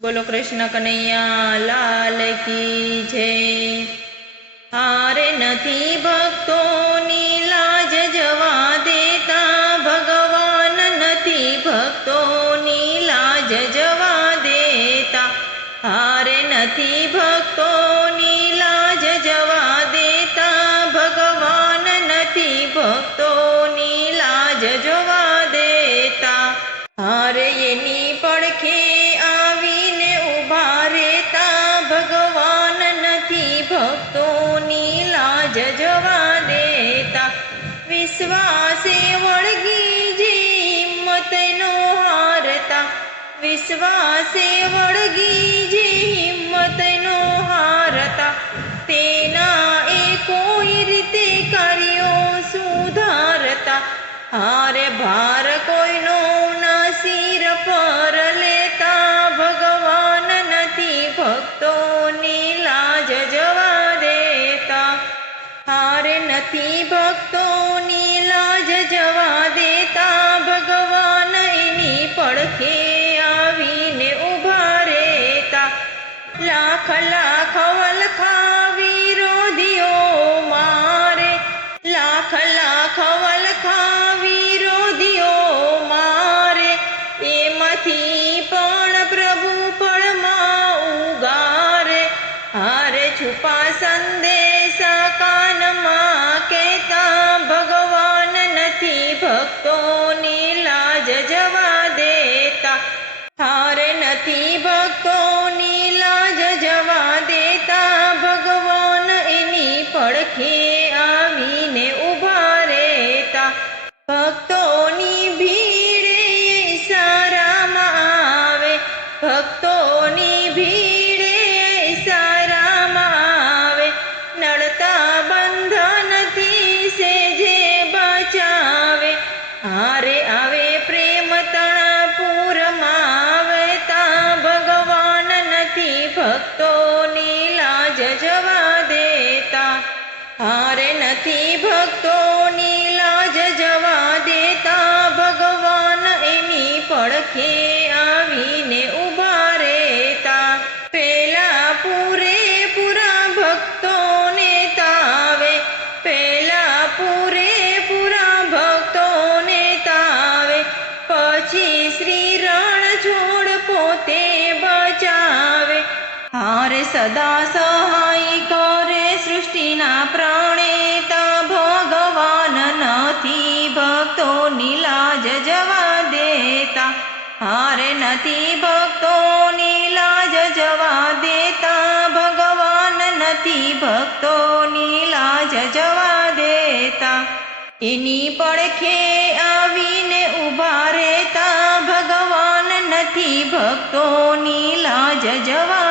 बोलो कृष्ण कन्हैया लाल की जय। हारे नथी भक्तोनी लाज जवा देता, भगवान नथी भक्तोनी लाज जवा देता। हारे नथी भक्तोनी लाज जवा देता, भगवान नथी भक्तोनी लाज जवा देता। हारे एनी પડખે આવીને ઊભા રહેતા, ભગવાન નથી ભક્તોની લાજ જવા દેતા। વિશ્વાસે વળગી જે હિંમત નો હારતા, વિશ્વાસે વળગી જે હિંમત નો હારતા। તેના એ કોઈ રીતે કાર્યો સુધારતા। હારે ભાર કોઈનો સિર પર લેતા, ભગવાન નથી ભક્તોની લાજ જવા દેતા। હારે નથી ભક્તોની લાજ જવા દેતા, ભગવાન એની પડખે આવીને ઊભા રહેતા। લાખ લાખ વલખા વિરોધીઓ મારે, લાખ લાખ વલખા વિરોધીઓ મારે, એમાંથી પણ પ્રભુ પળમાં ઉગારે। હારે છુપા સંદેશા કાનમાં કહેતા, ભગવાન નથી ભક્તોની લાજ જવા દેતા। હારે નથી ભક્તોની લાજ જવા દેતા, ભગવાન એની પડખે આવીને ઊભા રહેતા। ભક્તોની ભીડે સારામાં આવે, ભક્તોની ભીડે સારામાં આવે, નડતા બંધનથી સેજે બચાવે। હારે આવે પ્રેમ તણપુરમાં આવતા, ભગવાન નથી ભક્તોની લાજ જવા દેતા। હારે નથી ભક્તોની લાજ જવા દેતા, ભગવાન એની પડખે આવીને ઊભા રહેતા। પેલા પૂરેપૂરા ભક્તોને તાવે, પેલા પૂરેપૂરા ભક્તોને તાવે, પછી શ્રી રણછોડ પોતે બચાવે। હારે સદા સહાય કરે સૃષ્ટિના પ્રણેતા, ભગવાન નથી ભક્તોની લાજ જવા દેતા। હારે નથી ભક્તોની લાજ જવા દેતા, ભગવાન નથી ભક્તોની લાજ જવા દેતા। એની પડખે આવીને ઊભા રહેતા, ભગવાન નથી ભક્તોની લાજ જવા